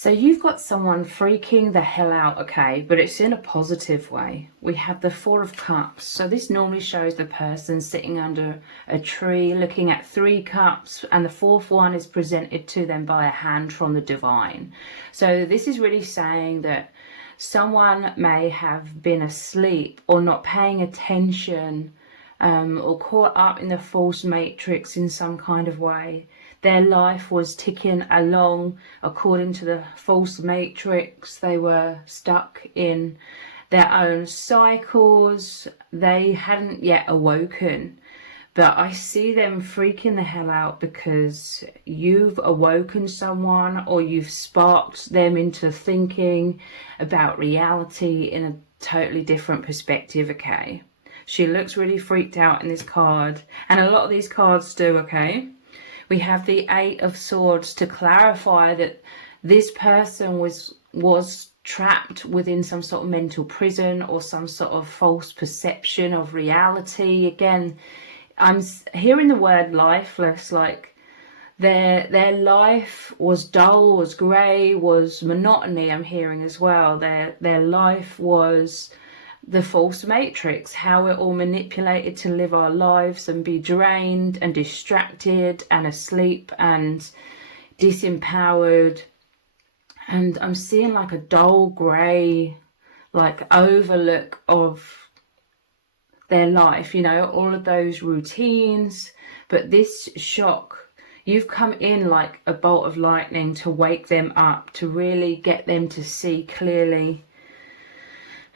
So you've got someone freaking the hell out, okay, but it's in a positive way. We have the Four of Cups. So this normally shows the person sitting under a tree looking at 3 cups, and the 4th one is presented to them by a hand from the divine. So this is really saying that someone may have been asleep or not paying attention, or caught up in the false matrix in some kind of way. Their life was ticking along according to the false matrix. They were stuck in their own cycles. They hadn't yet awoken. But I see them freaking the hell out because you've awoken someone, or you've sparked them into thinking about reality in a totally different perspective, okay? She looks really freaked out in this card, and a lot of these cards do, okay? We have the 8 of Swords to clarify that this person was trapped within some sort of mental prison or some sort of false perception of reality. Again, I'm hearing the word lifeless, like their life was dull, was grey, was monotony. I'm hearing as well. Their life was the false matrix, how we're all manipulated to live our lives and be drained and distracted and asleep and disempowered. And I'm seeing like a dull grey, like overlook of their life, you know, all of those routines. But this shock, you've come in like a bolt of lightning to wake them up, to really get them to see clearly.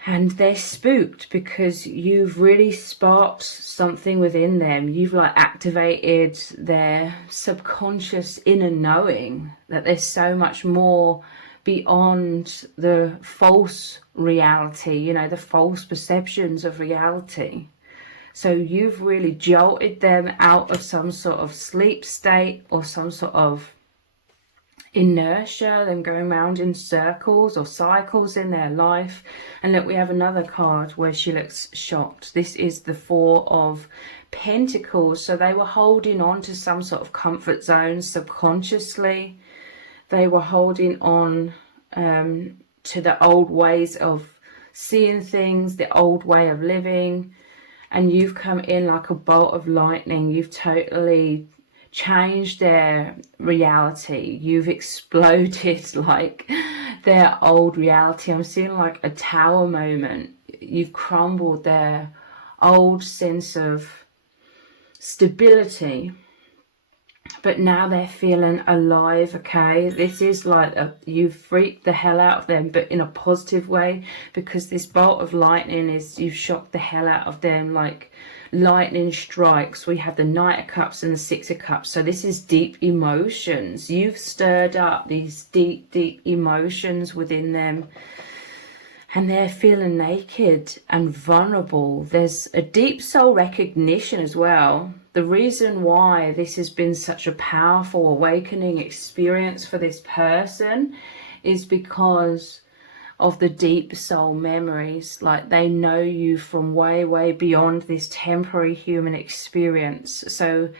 And they're spooked because you've really sparked something within them. You've like activated their subconscious inner knowing that there's so much more beyond the false reality, you know, the false perceptions of reality. So you've really jolted them out of some sort of sleep state or some sort of inertia, them going around in circles or cycles in their life. And look, we have another card where she looks shocked. This is the 4 of Pentacles. So they were holding on to some sort of comfort zone subconsciously. They were holding on to the old ways of seeing things, the old way of living. And you've come in like a bolt of lightning. You've totally changed their reality. You've exploded like their old reality. I'm seeing like a tower moment. You've crumbled their old sense of stability, but now they're feeling alive, okay? This is like you've freaked the hell out of them, but in a positive way, because this bolt of lightning is you've shocked the hell out of them, like lightning strikes. We have the Knight of Cups and the 6 of Cups. So this is deep emotions. You've stirred up these deep emotions within them, and they're feeling naked and vulnerable. There's a deep soul recognition as well. The reason why this has been such a powerful awakening experience for this person is because of the deep soul memories. Like they know you from way beyond this temporary human experience. So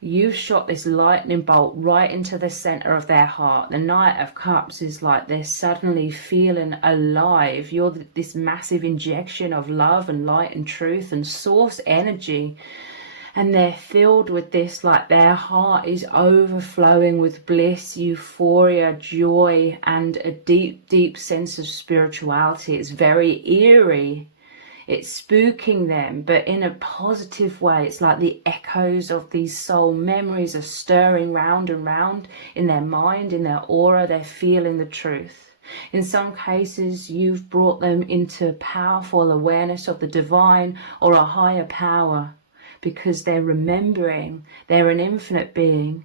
you've shot this lightning bolt right into the center of their heart. The Knight of Cups is like they're suddenly feeling alive. You're this massive injection of love and light and truth and source energy. And they're filled with this, like their heart is overflowing with bliss, euphoria, joy, and a deep sense of spirituality. It's very eerie. It's spooking them, but in a positive way. It's like the echoes of these soul memories are stirring round and round in their mind, in their aura. They're feeling the truth. In some cases, you've brought them into powerful awareness of the divine or a higher power, because they're remembering they're an infinite being.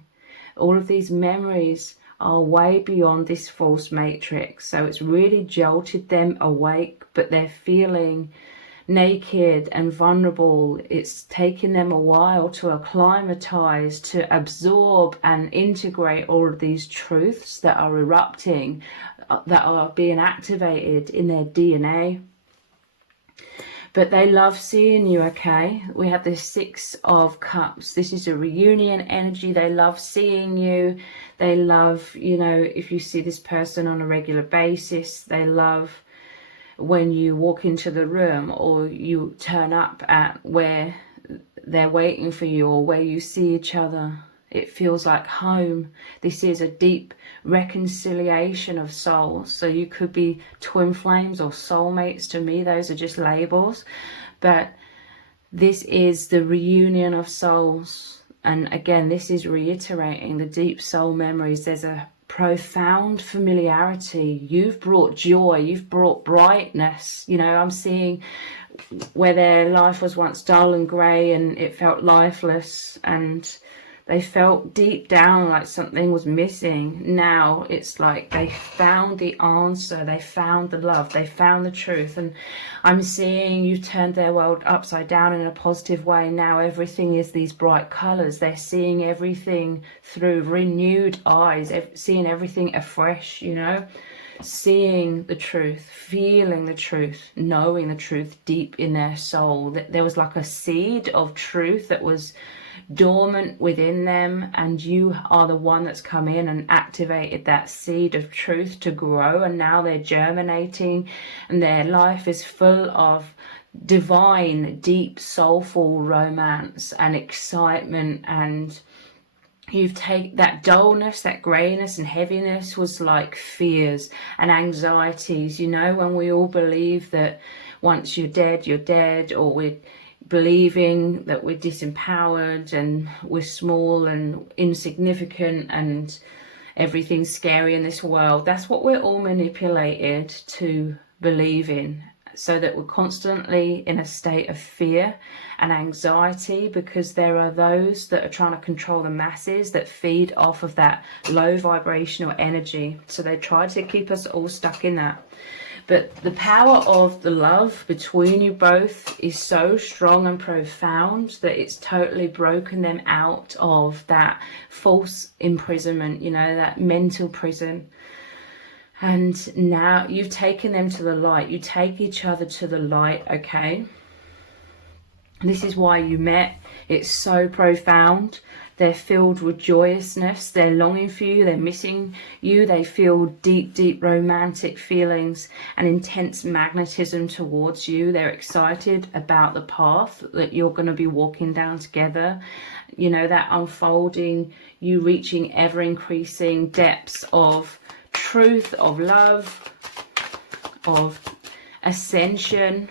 All of these memories are way beyond this false matrix. So it's really jolted them awake, but they're feeling naked and vulnerable. It's taken them a while to acclimatize, to absorb and integrate all of these truths that are erupting, that are being activated in their DNA. But they love seeing you, okay? We have this 6 of Cups. This is a reunion energy. They love seeing you. They love, you know, if you see this person on a regular basis. They love when you walk into the room or you turn up at where they're waiting for you or where you see each other. It feels like home. This is a deep reconciliation of souls. So you could be twin flames or soulmates. To me, those are just labels. But this is the reunion of souls. And again, this is reiterating the deep soul memories. There's a profound familiarity. You've brought joy. You've brought brightness. You know, I'm seeing where their life was once dull and grey and it felt lifeless, and they felt deep down like something was missing. Now it's like they found the answer, they found the love, they found the truth. And I'm seeing you've turned their world upside down in a positive way. Now everything is these bright colours. They're seeing everything through renewed eyes, seeing everything afresh, you know, seeing the truth, feeling the truth, knowing the truth deep in their soul. That there was like a seed of truth that was dormant within them, and you are the one that's come in and activated that seed of truth to grow, and now they're germinating and their life is full of divine, deep, soulful romance and excitement. And you've taken that dullness, that greyness and heaviness was like fears and anxieties, you know, when we all believe that once you're dead, or we're believing that we're disempowered and we're small and insignificant and everything's scary in this world. That's what we're all manipulated to believe in, so that we're constantly in a state of fear and anxiety, because there are those that are trying to control the masses that feed off of that low vibrational energy. So they try to keep us all stuck in that. But the power of the love between you both is so strong and profound that it's totally broken them out of that false imprisonment, you know, that mental prison. And now you've taken them to the light. You take each other to the light, okay? This is why you met. It's so profound. They're filled with joyousness. They're longing for you. They're missing you. They feel deep, deep romantic feelings and intense magnetism towards you. They're excited about the path that you're going to be walking down together. You know, that unfolding, you reaching ever increasing depths of truth, of love, of ascension.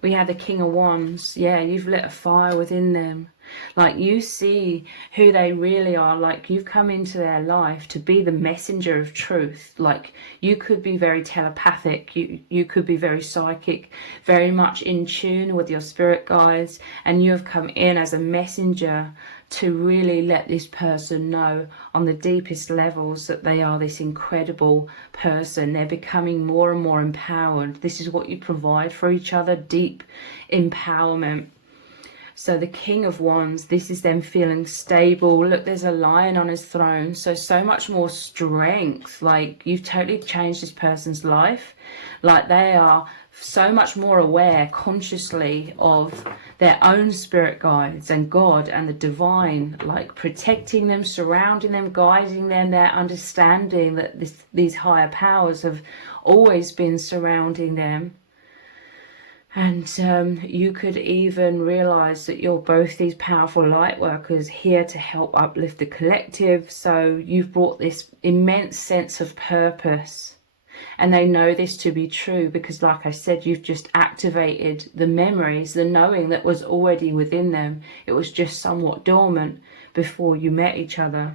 We have the King of Wands. Yeah, you've lit a fire within them. Like, you see who they really are. Like, you've come into their life to be the messenger of truth. Like, you could be very telepathic, you could be very psychic, very much in tune with your spirit guides, and you have come in as a messenger to really let this person know on the deepest levels that they are this incredible person. They're becoming more and more empowered. This is what you provide for each other, deep empowerment. So the King of Wands, this is them feeling stable. Look, there's a lion on his throne. So much more strength. Like, you've totally changed this person's life. Like, they are so much more aware consciously of their own spirit guides and God and the divine, like protecting them, surrounding them, guiding them. They're understanding that these higher powers have always been surrounding them. And you could even realize that you're both these powerful light workers here to help uplift the collective. So you've brought this immense sense of purpose. And they know this to be true because, like I said, you've just activated the memories, the knowing that was already within them. It was just somewhat dormant before you met each other.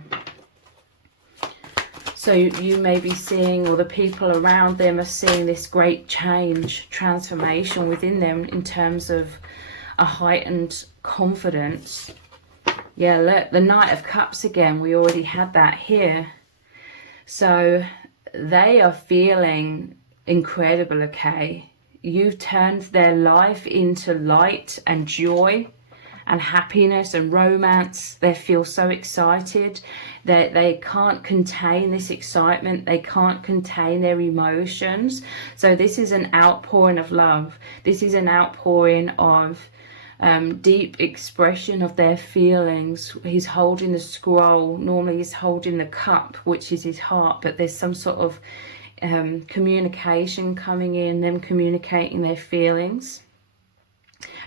So you may be seeing, or the people around them are seeing, this great change, transformation within them in terms of a heightened confidence. Yeah, look, the Knight of Cups again. We already had that here. So they are feeling incredible, okay? You've turned their life into light and joy and happiness and romance. They feel so excited that they can't contain this excitement. They can't contain their emotions. So this is an outpouring of love. This is an outpouring of deep expression of their feelings. He's holding the scroll. Normally he's holding the cup, which is his heart, but there's some sort of communication coming in, them communicating their feelings.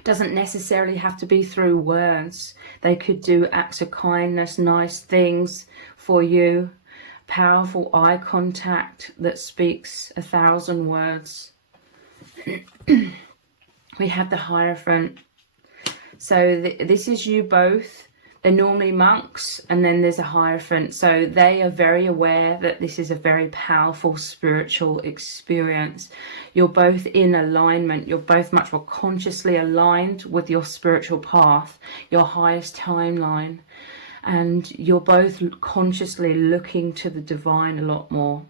Doesn't necessarily have to be through words. They could do acts of kindness, nice things for you, powerful eye contact that speaks 1,000 words. We have the Hierophant. So this is you both. They're normally monks, and then there's a Hierophant. So they are very aware that this is a very powerful spiritual experience. You're both in alignment. You're both much more consciously aligned with your spiritual path, your highest timeline. And you're both consciously looking to the divine a lot more.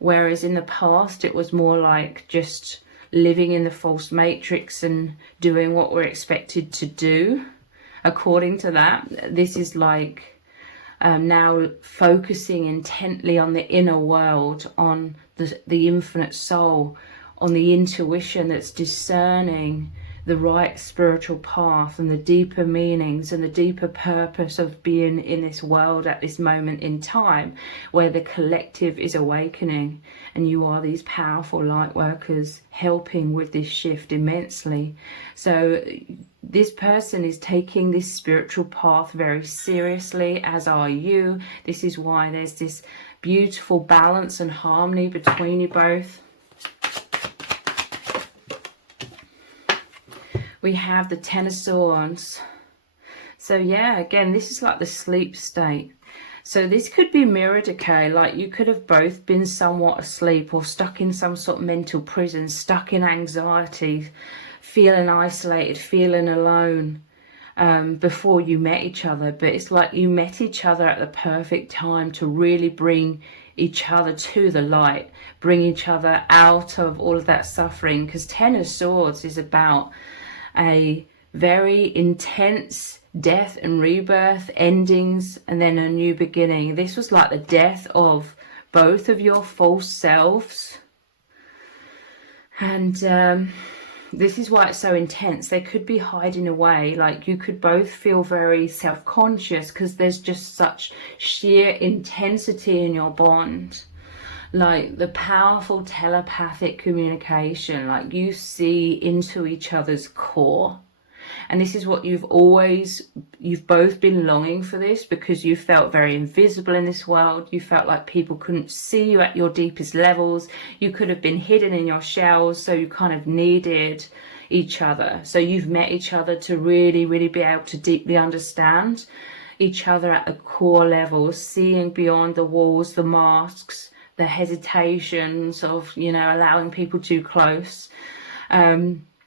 Whereas in the past, it was more like just living in the false matrix and doing what we're expected to do. According to that, this is like now focusing intently on the inner world, on the infinite soul, on the intuition that's discerning the right spiritual path and the deeper meanings and the deeper purpose of being in this world at this moment in time, where the collective is awakening, and you are these powerful light workers helping with this shift immensely. So this person is taking this spiritual path very seriously, as are you. This is why there's this beautiful balance and harmony between you both. We have the Ten of Swords. So yeah, again, this is like the sleep state. So this could be mirrored, okay? Like you could have both been somewhat asleep or stuck in some sort of mental prison, stuck in anxiety, feeling isolated, feeling alone before you met each other. But it's like you met each other at the perfect time to really bring each other to the light, bring each other out of all of that suffering. Because Ten of Swords is about a very intense death and rebirth, endings, and then a new beginning. This was like the death of both of your false selves. And this is why it's so intense. They could be hiding away. Like you could both feel very self-conscious because there's just such sheer intensity in your bond. Like the powerful telepathic communication, like you see into each other's core. And this is what you've both been longing for, this, because you felt very invisible in this world. You felt like people couldn't see you at your deepest levels. You could have been hidden in your shells, so you kind of needed each other. So you've met each other to really, really be able to deeply understand each other at the core level, seeing beyond the walls, the masks, the hesitations of, you know, allowing people too close.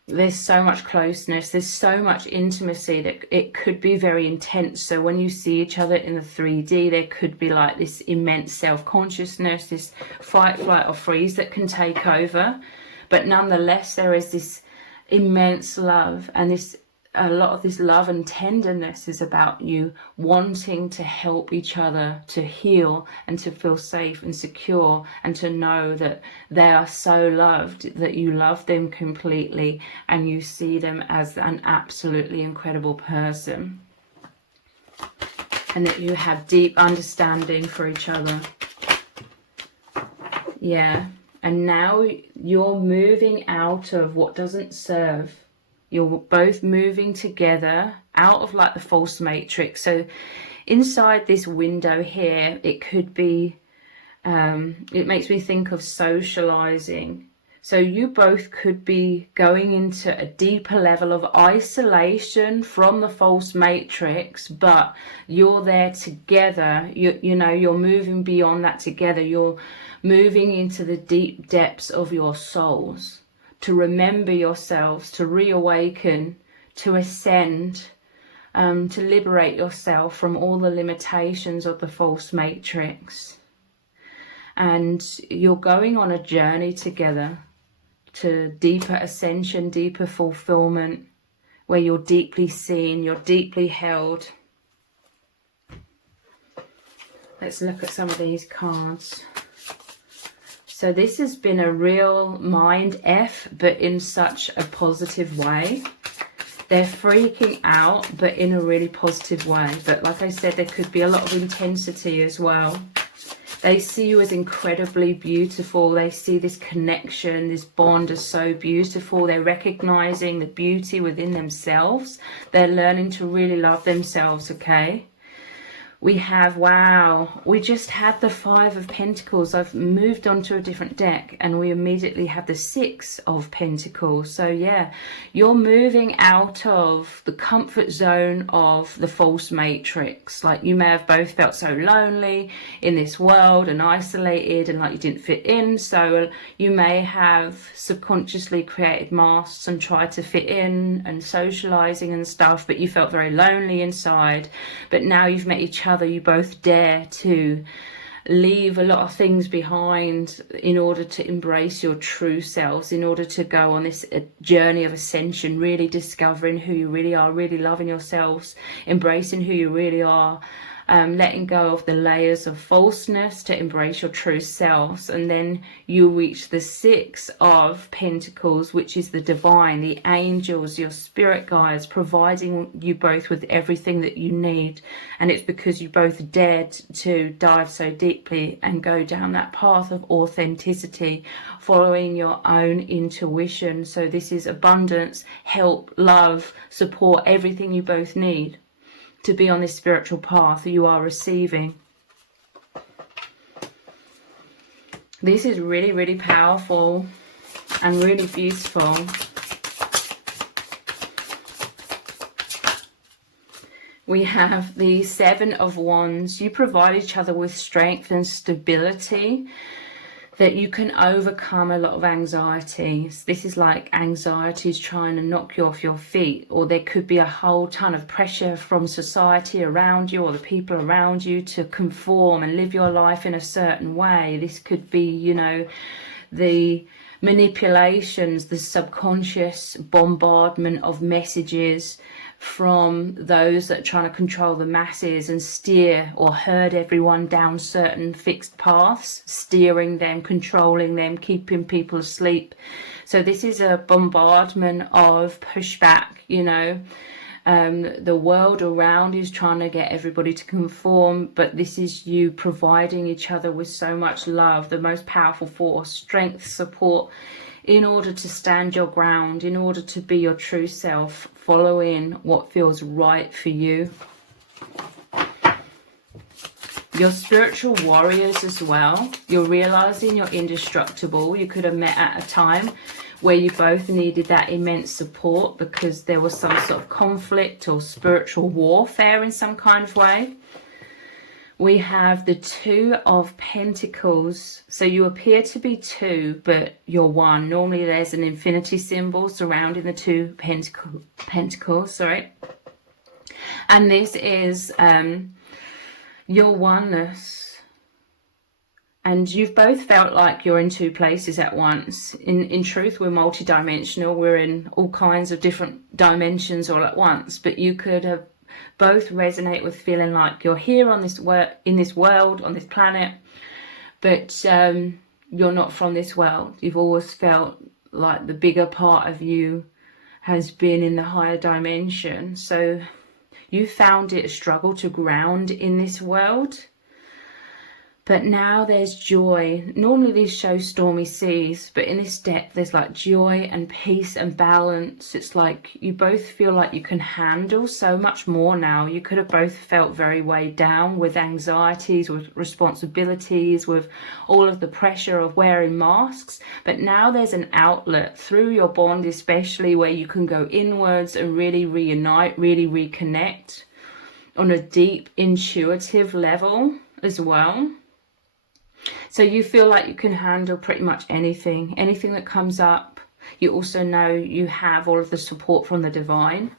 There's so much closeness, there's so much intimacy that it could be very intense. So when you see each other in the 3D, there could be like this immense self-consciousness, this fight, flight or freeze that can take over. But nonetheless, there is this immense love, and a lot of this love and tenderness is about you wanting to help each other to heal and to feel safe and secure, and to know that they are so loved, that you love them completely and you see them as an absolutely incredible person, and that you have deep understanding for each other. Yeah, and now you're moving out of what doesn't serve. You're both moving together out of like the false matrix. So inside this window here, it could be, it makes me think of socializing. So you both could be going into a deeper level of isolation from the false matrix, but you're there together. You know, you're moving beyond that together. You're moving into the deep depths of your souls, to remember yourselves, to reawaken, to ascend, to liberate yourself from all the limitations of the false matrix. And you're going on a journey together to deeper ascension, deeper fulfillment, where you're deeply seen, you're deeply held. Let's look at some of these cards. So this has been a real mind F, but in such a positive way. They're freaking out, but in a really positive way. But like I said, there could be a lot of intensity as well. They see you as incredibly beautiful. They see this connection, this bond as so beautiful. They're recognizing the beauty within themselves. They're learning to really love themselves, okay? We have, wow, we just had the Five of Pentacles. I've moved on to a different deck and we immediately have the Six of Pentacles. So yeah, you're moving out of the comfort zone of the false matrix. Like you may have both felt so lonely in this world and isolated and like you didn't fit in. So you may have subconsciously created masks and tried to fit in and socializing and stuff, but you felt very lonely inside. But now you've met each other. You both dare to leave a lot of things behind in order to embrace your true selves, in order to go on this journey of ascension, really discovering who you really are, really loving yourselves, embracing who you really are, letting go of the layers of falseness to embrace your true selves. And then you reach the Six of Pentacles, which is the divine, the angels, your spirit guides, providing you both with everything that you need. And it's because you both dared to dive so deeply and go down that path of authenticity, following your own intuition. So this is abundance, help, love, support, everything you both need to be on this spiritual path you are receiving. This is really, really powerful and really beautiful. We have the Seven of Wands. You provide each other with strength and stability, that you can overcome a lot of anxieties. This is like anxieties trying to knock you off your feet, or there could be a whole ton of pressure from society around you or the people around you to conform and live your life in a certain way. This could be, you know, the manipulations, the subconscious bombardment of messages from those that are trying to control the masses and steer or herd everyone down certain fixed paths, steering them, controlling them, keeping people asleep. So this is a bombardment of pushback, you know. The world around is trying to get everybody to conform, but this is you providing each other with so much love, the most powerful force, strength, support, in order to stand your ground, in order to be your true self, following what feels right for you. Your spiritual warriors as well. You're realizing you're indestructible. You could have met at a time where you both needed that immense support because there was some sort of conflict or spiritual warfare in some kind of way. We have the Two of Pentacles. So you appear to be two, but you're one. Normally there's an infinity symbol surrounding the two pentacles, sorry. And this is your oneness. And you've both felt like you're in two places at once. In truth, we're multidimensional. We're in all kinds of different dimensions all at once. But you could have both resonate with feeling like you're here on this in this world, on this planet, but you're not from this world. You've always felt like the bigger part of you has been in the higher dimension. So you found it a struggle to ground in this world. But now there's joy. Normally these show stormy seas, but in this deck there's like joy and peace and balance. It's like you both feel like you can handle so much more now. You could have both felt very weighed down with anxieties, with responsibilities, with all of the pressure of wearing masks. But now there's an outlet through your bond, especially where you can go inwards and really reunite, really reconnect on a deep intuitive level as well. So you feel like you can handle pretty much anything that comes up. You also know you have all of the support from the divine.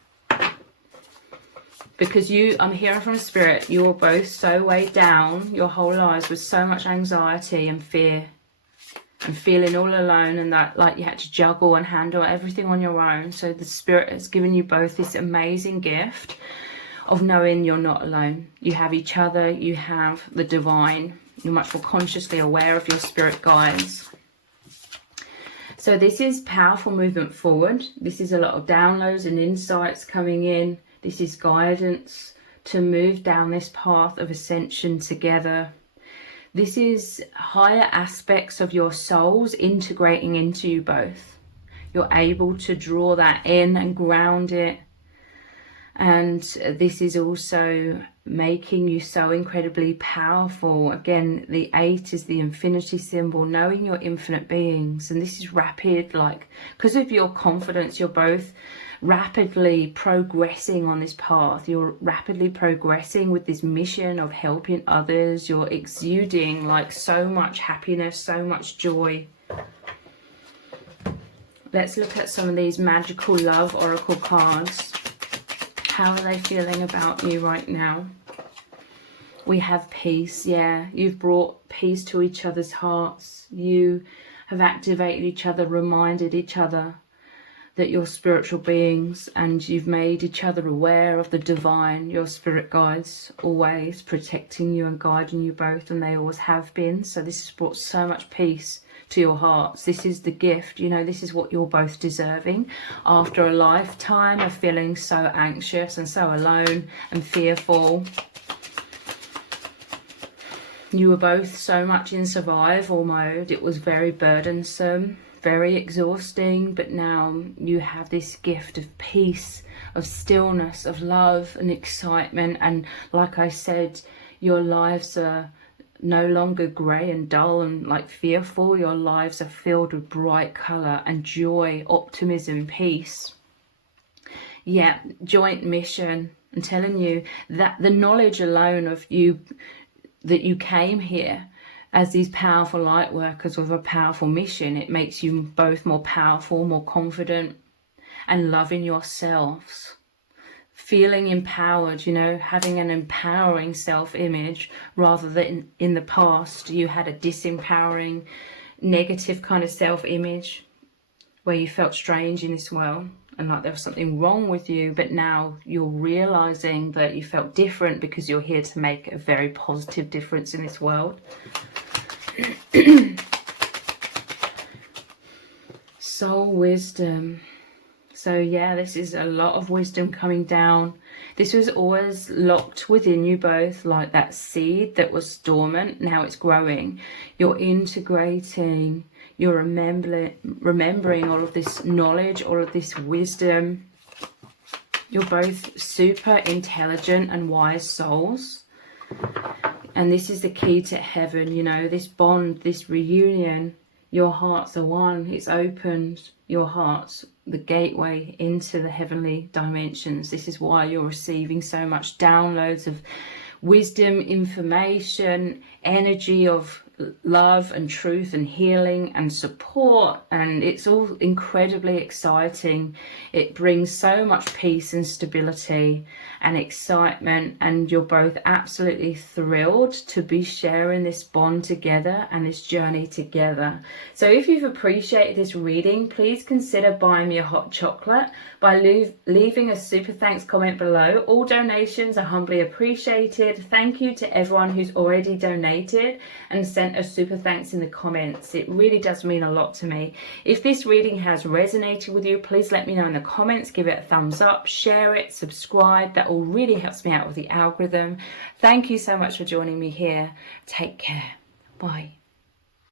Because I'm hearing from spirit, you were both so weighed down your whole lives with so much anxiety and fear. and feeling all alone, and that like you had to juggle and handle everything on your own. So the Spirit has given you both this amazing gift of knowing you're not alone. You have each other, you have the divine. You're much more consciously aware of your spirit guides. So this is powerful movement forward. This is a lot of downloads and insights coming in. This is guidance to move down this path of ascension together. This is higher aspects of your souls integrating into you both. You're able to draw that in and ground it. And this is also making you so incredibly powerful. Again, the 8 is the infinity symbol, knowing your infinite beings. And this is rapid, like, because of your confidence, you're both rapidly progressing on this path. You're rapidly progressing with this mission of helping others. You're exuding like so much happiness, so much joy. Let's look at some of these magical love oracle cards. How are they feeling about you right now? We have peace. Yeah, you've brought peace to each other's hearts. You have activated each other, reminded each other that you're spiritual beings, and you've made each other aware of the divine, your spirit guides, always protecting you and guiding you both, and they always have been. So this has brought so much peace to your hearts. This is the gift, you know, this is what you're both deserving after a lifetime of feeling so anxious and so alone and fearful. You were both so much in survival mode. It was very burdensome, very exhausting, but now you have this gift of peace, of stillness, of love and excitement. And like I said, your lives are no longer grey and dull and like fearful. Your lives are filled with bright colour and joy, optimism, peace. Yeah, joint mission. I'm telling you that the knowledge alone of you, that you came here as these powerful light workers with a powerful mission, it makes you both more powerful, more confident, and loving yourselves. Feeling empowered, you know, having an empowering self-image, rather than in the past you had a disempowering, negative kind of self-image where you felt strange in this world and like there was something wrong with you. But now you're realizing that you felt different because you're here to make a very positive difference in this world. Soul wisdom. So yeah, this is a lot of wisdom coming down. This was always locked within you both, like that seed that was dormant. Now it's growing. You're integrating. You're remembering all of this knowledge, all of this wisdom. You're both super intelligent and wise souls. And this is the key to heaven, you know, this bond, this reunion. Your hearts are one. It's opened your hearts, the gateway into the heavenly dimensions. This is why you're receiving so much downloads of wisdom, information, energy of love and truth and healing and support, and it's all incredibly exciting. It brings so much peace and stability and excitement, and you're both absolutely thrilled to be sharing this bond together and this journey together. So if you've appreciated this reading, please consider buying me a hot chocolate by leaving a super thanks comment below. All donations are humbly appreciated. Thank you to everyone who's already donated and sent a super thanks in the comments. It really does mean a lot to me. If this reading has resonated with you, please let me know in the comments. Give it a thumbs up, share it, subscribe. That all really helps me out with the algorithm. Thank you so much for joining me here. Take care. Bye.